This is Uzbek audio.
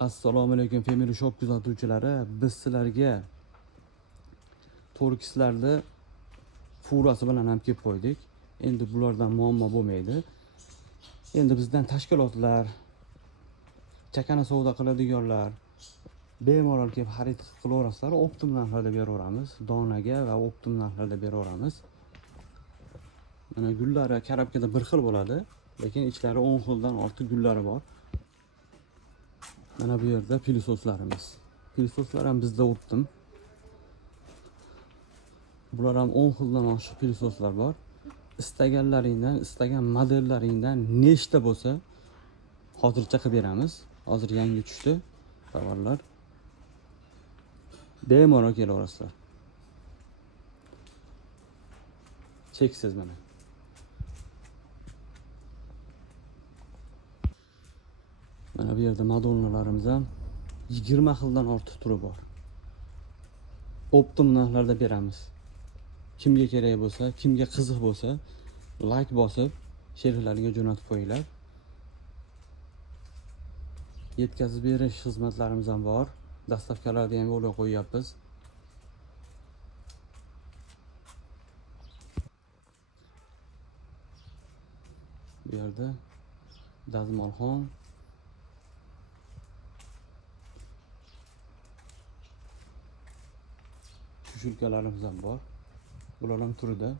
Assalomu alaykum Family Shop kuzatuvchilari. Biz sizlarga torkslarni furasi bilan ham kelib qo'ydik. Endi bulardan muammo bo'lmaydi. Endi bizdan tashkilotlar, chakana savdo qiladiganlar bemalol kelib xarid qilaverasizlar. Optim narxlarda beraveramiz. Donaga va optim narxlarda beraveramiz. Mana gullari karobkada bir xil bo'ladi, lekin ichlari 10 xildan ortiq gullari bor. Mana bu yerda pilisoslarimiz. Pilisoslar ham bizda optim. Bular ham 10 xildan oshiq pilisoslar bor. Istaganlaringdan, istagan modellaringdan nechta bo'lsa, hozircha qilib beramiz. Hozir yangi tushdi tovarlar. Bemalol kelaverasizlar. Cheksiz mana. Mana bu yerda madonnalarimiz ham 20 xildan ortiq turi bor. Optim narxlarda beramiz. Kimga kerak bo'lsa, kimga qiziq bo'lsa, like bosib, sheriklariga jo'natib qo'yinglar. Yetkazib berish xizmatlarimiz ham bor. Dastavkalarni ham yo'lga qo'yyapmiz. Bu yerda dazmolxon, tushulkalarimiz ham bor. Bular ham turida.